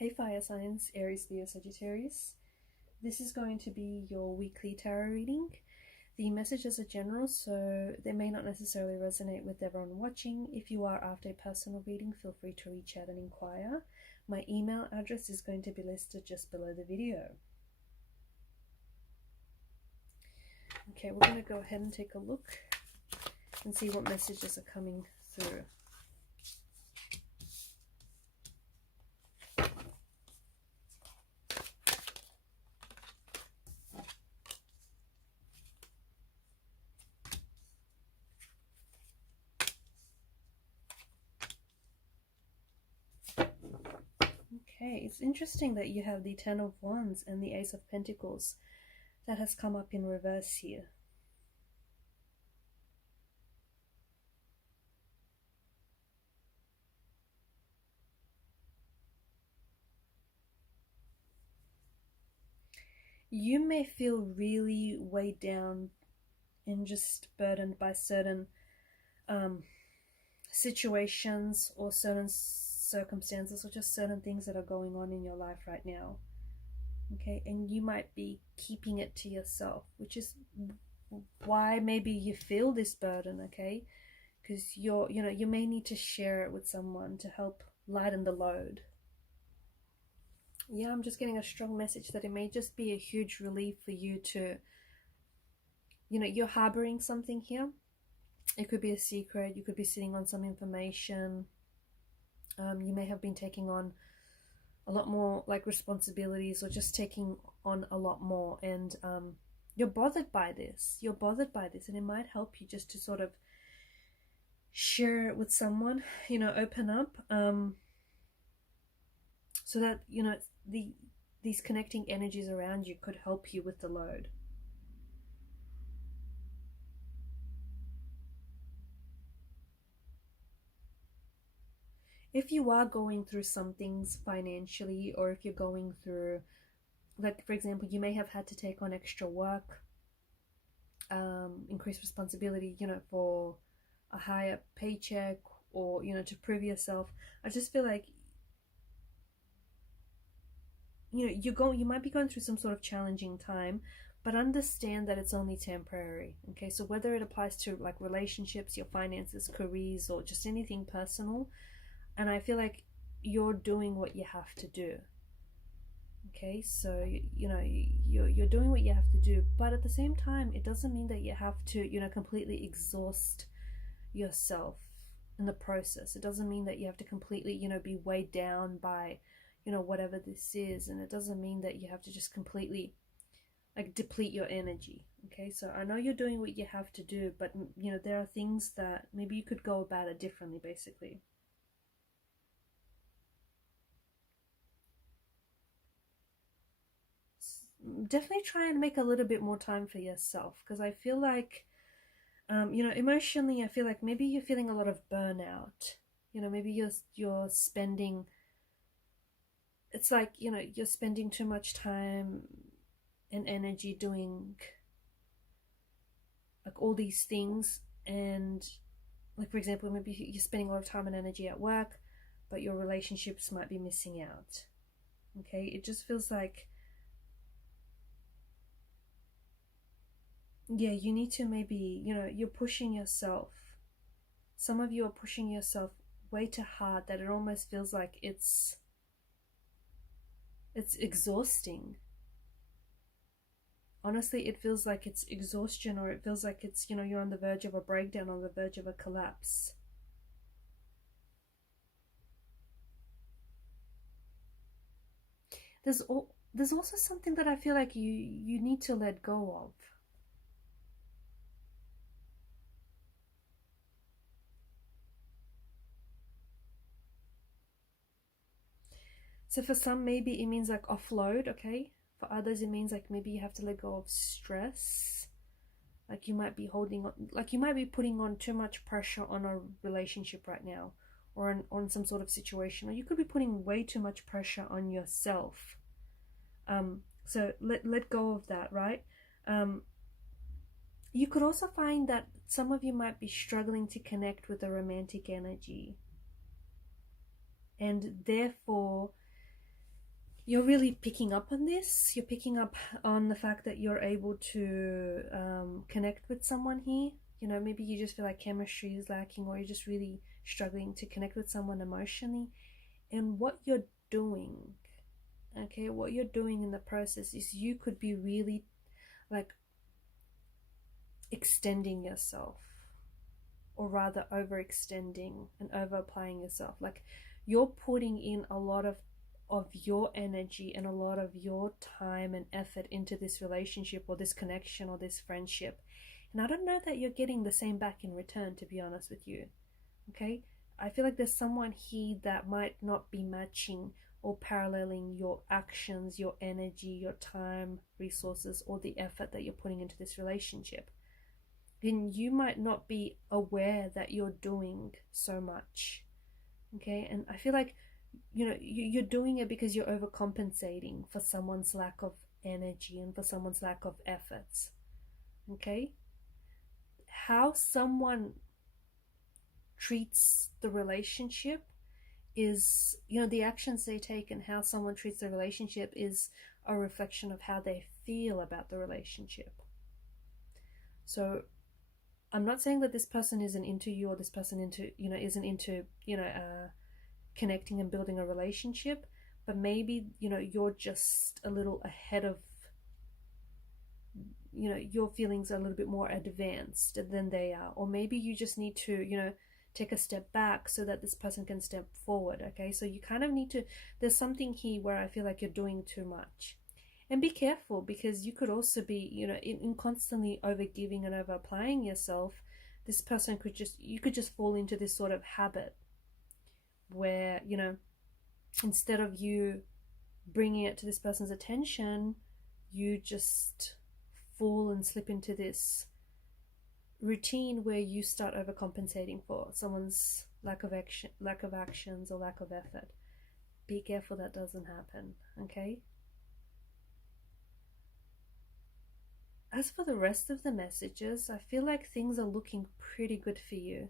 Hey fire signs, Aries, Leo, Sagittarius. This is going to be your weekly tarot reading. The messages are general, so they may not necessarily resonate with everyone watching. If you are after a personal reading, feel free to reach out and inquire. My email address is going to be listed just below the video. Okay, we're going to go ahead and take a look and see what messages are coming through. Okay, it's interesting that you have the Ten of Wands and the Ace of Pentacles. That has come up in reverse here. You may feel really weighed down and just burdened by certain situations or certain circumstances or just certain things that are going on in your life right now. Okay, and you might be keeping it to yourself, which is why maybe you feel this burden, okay? Because you may need to share it with someone to help lighten the load. Yeah, I'm just getting a strong message that it may just be a huge relief for you to, you're harboring something here. It could be a secret. You could be sitting on some information. You may have been taking on a lot more like responsibilities or just taking on a lot more. And you're bothered by this. You're bothered by this. And it might help you just to sort of share it with someone, open up. So that, these connecting energies around you could help you with the load. If you are going through some things financially, or if you're going through, like for example, you may have had to take on extra work, increased responsibility, for a higher paycheck, or, to prove yourself. I just feel like, you might be going through some sort of challenging time, but understand that it's only temporary. Okay, so whether it applies to like relationships, your finances, careers, or just anything personal, and I feel like you're doing what you have to do. Okay, so you're doing what you have to do, but at the same time, it doesn't mean that you have to completely exhaust yourself in the process. It doesn't mean that you have to completely be weighed down by whatever this is, and it doesn't mean that you have to just completely like deplete your energy. Okay, so I know you're doing what you have to do, but there are things that maybe you could go about it differently, basically. Definitely try and make a little bit more time for yourself, because I feel like emotionally, I feel like maybe you're feeling a lot of burnout. Maybe you're spending, it's like, you're spending too much time and energy doing like all these things, and like for example, maybe you're spending a lot of time and energy at work, but your relationships might be missing out. Okay, it just feels like, yeah, you need to maybe, you're pushing yourself. Some of you are pushing yourself way too hard that it almost feels like it's exhausting. Honestly, it feels like it's exhaustion, or it feels like it's, you're on the verge of a breakdown, on the verge of a collapse. There's also something that I feel like you need to let go of. So for some, maybe it means like offload, okay? For others, it means like maybe you have to let go of stress. Like you might be holding on, like you might be putting on too much pressure on a relationship right now, or on some sort of situation, or you could be putting way too much pressure on yourself. So let go of that, right? You could also find that some of you might be struggling to connect with a romantic energy, and therefore you're really picking up on this. You're picking up on the fact that you're able to connect with someone here. You know, maybe you just feel like chemistry is lacking, or you're just really struggling to connect with someone emotionally. And what you're doing, okay, what you're doing in the process is you could be really like extending yourself, or rather overextending and over applying yourself. Like you're putting in a lot of your energy and a lot of your time and effort into this relationship or this connection or this friendship, and I don't know that you're getting the same back in return, to be honest with you. Okay, I feel like there's someone here that might not be matching or paralleling your actions, your energy, your time, resources, or the effort that you're putting into this relationship. Then you might not be aware that you're doing so much. Okay, and I feel like, you know, you're doing it because you're overcompensating for someone's lack of energy and for someone's lack of efforts. Okay, how someone treats the relationship is, you know, the actions they take and how someone treats the relationship is a reflection of how they feel about the relationship. So I'm not saying that this person isn't into you, or this person isn't into connecting and building a relationship, but maybe, you know, you're just a little ahead of, you know, your feelings are a little bit more advanced than they are, or maybe you just need to, you know, take a step back so that this person can step forward. Okay, so you kind of need to, there's something here where I feel like you're doing too much. And be careful, because you could also be, you know, in constantly over giving and over applying yourself, this person could just, you could just fall into this sort of habit where, you know, instead of you bringing it to this person's attention, you just fall and slip into this routine where you start overcompensating for someone's lack of actions or lack of effort. Be careful that doesn't happen. Okay, as for the rest of the messages, I feel like things are looking pretty good for you.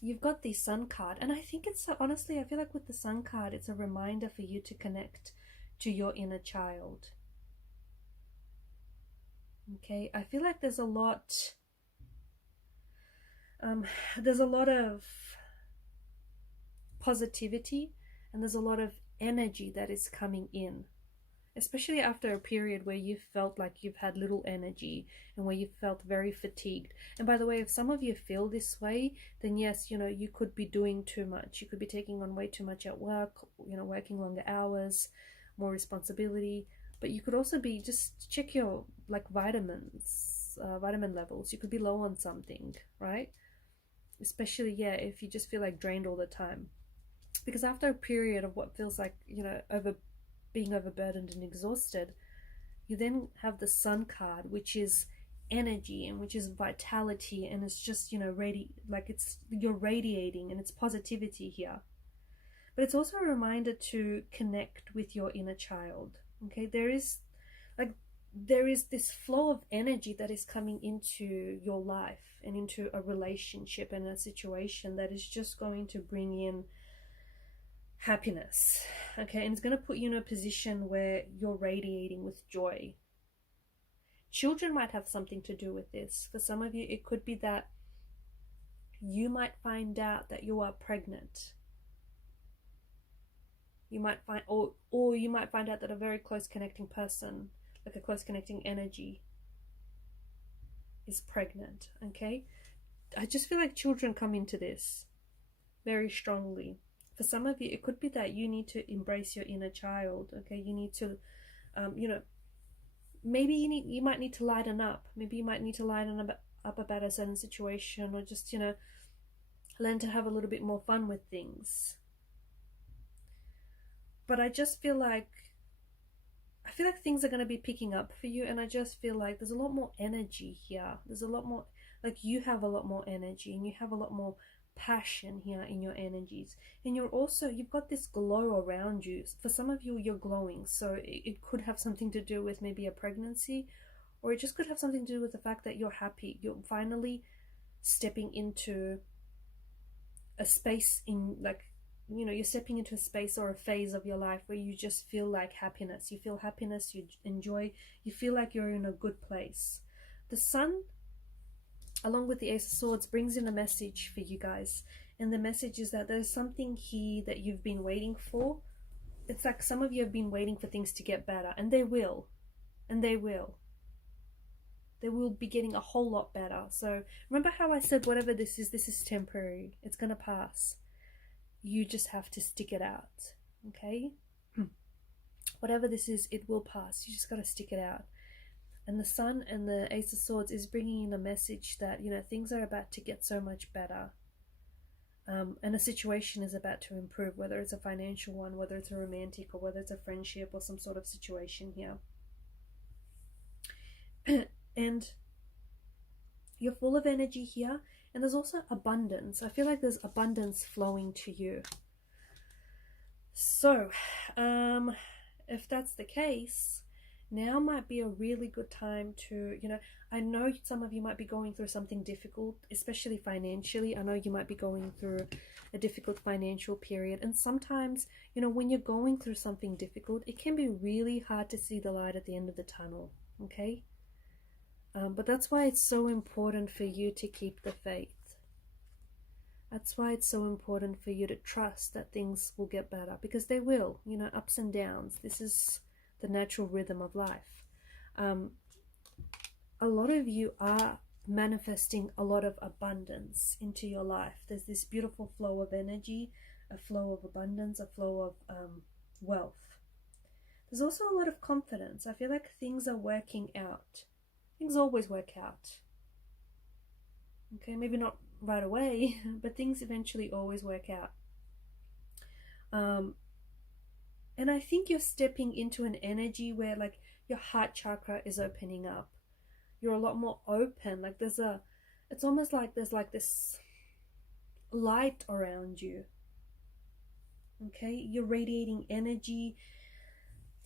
You've got the Sun card, and I think it's, honestly, I feel like with the Sun card, it's a reminder for you to connect to your inner child. Okay, I feel like there's a lot of positivity, and there's a lot of energy that is coming in, especially after a period where you felt like you've had little energy and where you felt very fatigued. And by the way, if some of you feel this way, then yes, you know, you could be doing too much. You could be taking on way too much at work, you know, working longer hours, more responsibility. But you could also be, just check your like vitamin levels. You could be low on something, right? Especially, yeah, if you just feel like drained all the time. Because after a period of what feels like, you know, being overburdened and exhausted, you then have the Sun card, which is energy and which is vitality, and it's just, you know, you're radiating, and it's positivity here. But it's also a reminder to connect with your inner child. Okay, there is this flow of energy that is coming into your life and into a relationship and a situation that is just going to bring in happiness. Okay, and it's going to put you in a position where you're radiating with joy. Children might have something to do with this. For some of you, it could be that you might find out that you are pregnant. You might find, or you might find out that a very close connecting person, like a close connecting energy, is pregnant. Okay, I just feel like children come into this very strongly. For some of you, it could be that you need to embrace your inner child. Okay, you need to, you know, maybe you might need to lighten up. Maybe you might need to lighten up about a certain situation, or just, you know, learn to have a little bit more fun with things. But I feel like things are going to be picking up for you, and I just feel like there's a lot more energy here. There's a lot more, like, you have a lot more energy, and you have a lot more passion here in your energies, and you've got this glow around you. For some of you, you're glowing, so it could have something to do with maybe a pregnancy, or it just could have something to do with the fact that you're happy. You're finally stepping into a space in, like, you're stepping into a space or a phase of your life where you just feel like happiness. You feel happiness, you enjoy, you feel like you're in a good place. The Sun, along with the Ace of Swords, brings in a message for you guys. And the message is that there's something here that you've been waiting for. It's like some of you have been waiting for things to get better, and they will. And they will. They will be getting a whole lot better. So remember how I said whatever this is temporary. It's going to pass. You just have to stick it out. Okay? Whatever this is, it will pass. You just got to stick it out. And the Sun and the Ace of Swords is bringing in a message that, things are about to get so much better. And a situation is about to improve, whether it's a financial one, whether it's a romantic, or whether it's a friendship or some sort of situation here. And you're full of energy here, and there's also abundance. I feel like there's abundance flowing to you. So, if that's the case, now might be a really good time to, I know some of you might be going through something difficult, especially financially. I know you might be going through a difficult financial period. And sometimes, when you're going through something difficult, it can be really hard to see the light at the end of the tunnel, okay? But that's why it's so important for you to keep the faith. That's why it's so important for you to trust that things will get better, because they will, ups and downs. This is the natural rhythm of life. A lot of you are manifesting a lot of abundance into your life. There's this beautiful flow of energy, a flow of abundance, a flow of wealth. There's also a lot of confidence. I feel like things are working out. Things always work out. Okay, maybe not right away, but things eventually always work out. And I think you're stepping into an energy where like your heart chakra is opening up. You're a lot more open. Like it's almost like there's like this light around you. Okay, you're radiating energy.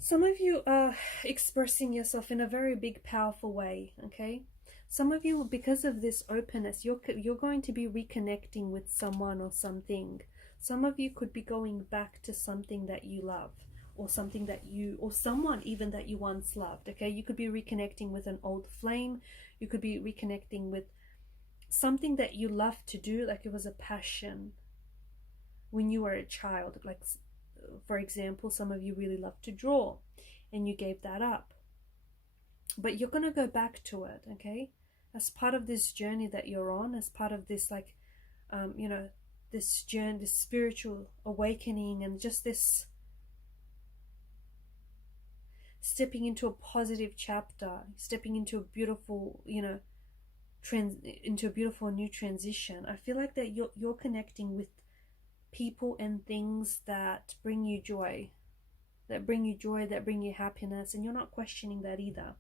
Some of you are expressing yourself in a very big, powerful way. Okay, some of you, because of this openness, you're going to be reconnecting with someone or something. Some of you could be going back to something that you love, or something that or someone even that you once loved. Okay, you could be reconnecting with an old flame. You could be reconnecting with something that you loved to do, like it was a passion when you were a child. Like, for example, some of you really loved to draw and you gave that up, but you're going to go back to it, okay, as part of this journey that you're on, as part of this, like, this journey, this spiritual awakening, and just this stepping into a positive chapter, stepping into a beautiful, into a beautiful new transition. I feel like that you're connecting with people and things that bring you joy, that bring you happiness, and you're not questioning that either.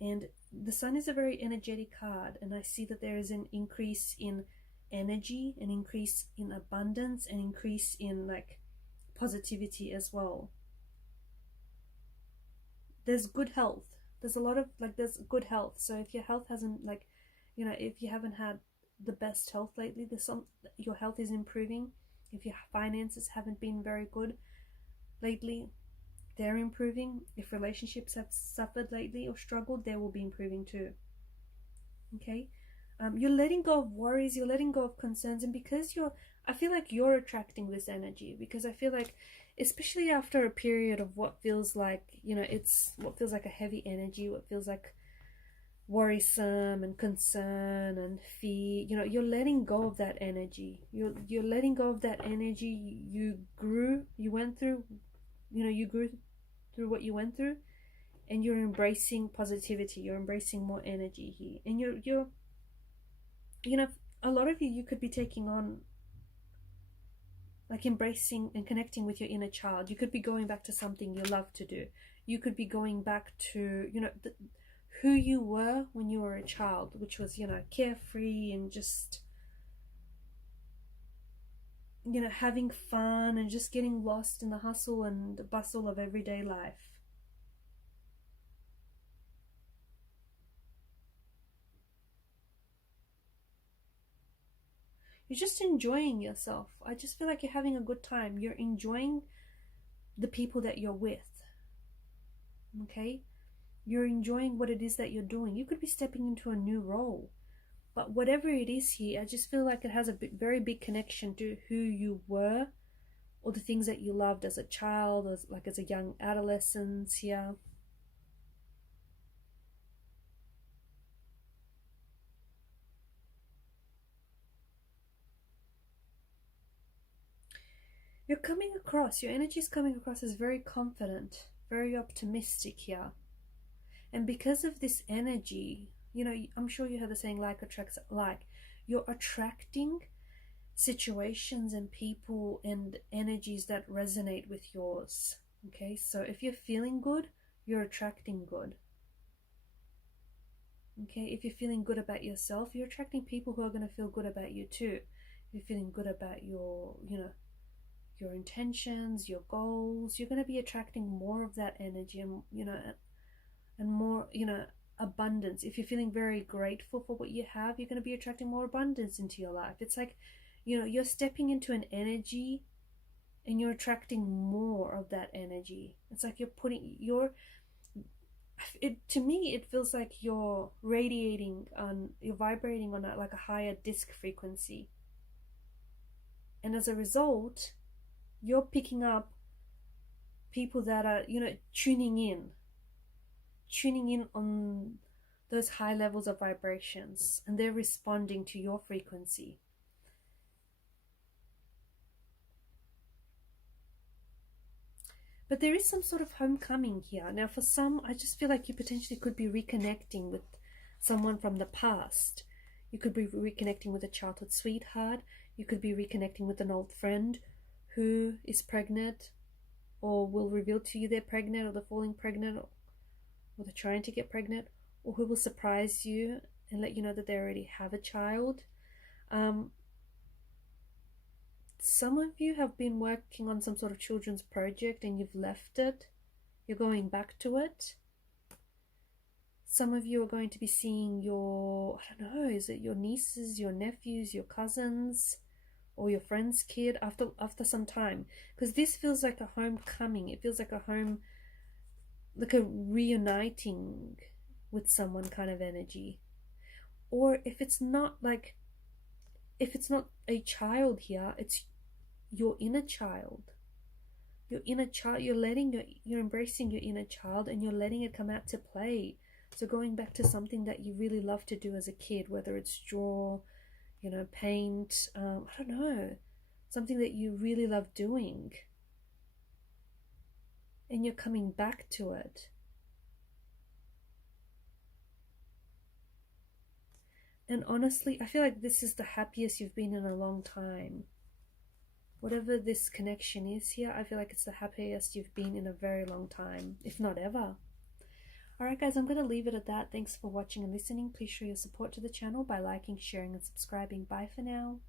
And the Sun is a very energetic card, and I see that there is an increase in energy, an increase in abundance, an increase in like positivity as well. There's good health. There's a lot of there's good health. So if your health hasn't if you haven't had the best health lately, your health is improving. If your finances haven't been very good lately, they're improving. If relationships have suffered lately or struggled, they will be improving too. Okay, you're letting go of worries, you're letting go of concerns, and because I feel like you're attracting this energy, because I feel like, especially after a period of what feels like, what feels like a heavy energy, what feels like worrisome and concern and fear, you're letting go of that energy. You're letting go of that energy. You grew through what you went through, and you're embracing positivity. You're embracing more energy here, and you're a lot of you could be taking on, like, embracing and connecting with your inner child. You could be going back to something you love to do. You could be going back to who you were when you were a child, which was, carefree and just, having fun and just getting lost in the hustle and the bustle of everyday life. You're just enjoying yourself. I just feel like you're having a good time. You're enjoying the people that you're with. Okay? You're enjoying what it is that you're doing. You could be stepping into a new role. But whatever it is here, I just feel like it has a very big connection to who you were, or the things that you loved as a child, or like as a young adolescent here. You're coming across, your energy is coming across as very confident, very optimistic here. And because of this energy, you know, I'm sure you heard the saying, like attracts like. You're attracting situations and people and energies that resonate with yours. Okay, so if you're feeling good, you're attracting good. Okay, if you're feeling good about yourself, you're attracting people who are going to feel good about you too. If you're feeling good about your, you know, your intentions, your goals, you're going to be attracting more of that energy, and you know, and more, you know, abundance. If you're feeling very grateful for what you have, you're going to be attracting more abundance into your life. It's like, you know, you're stepping into an energy and you're attracting more of that energy. It's like you're to me it feels like you're radiating on, you're vibrating on like a higher disc frequency, and as a result you're picking up people that are, you know, tuning in on those high levels of vibrations, and they're responding to your frequency. But there is some sort of homecoming here. Now for some, I just feel like you potentially could be reconnecting with someone from the past. You could be reconnecting with a childhood sweetheart. You could be reconnecting with an old friend who is pregnant, or will reveal to you they're pregnant, or they're falling pregnant, or they're trying to get pregnant, or who will surprise you and let you know that they already have a child. Some of you have been working on some sort of children's project and you've left it. You're going back to it. Some of you are going to be seeing your, I don't know, is it your nieces, your nephews, your cousins, or your friend's kid after some time? Because this feels like a homecoming. It feels like a home, like a reuniting with someone kind of energy. Or if it's not a child here, it's your inner child. Your inner child, you're embracing your inner child, and you're letting it come out to play. So going back to something that you really love to do as a kid, whether it's draw, you know, paint, I don't know, something that you really love doing, and you're coming back to it. And honestly, I feel like this is the happiest you've been in a long time. Whatever this connection is here, I feel like it's the happiest you've been in a very long time, if not ever. Alright guys, I'm going to leave it at that. Thanks for watching and listening. Please show your support to the channel by liking, sharing and subscribing. Bye for now.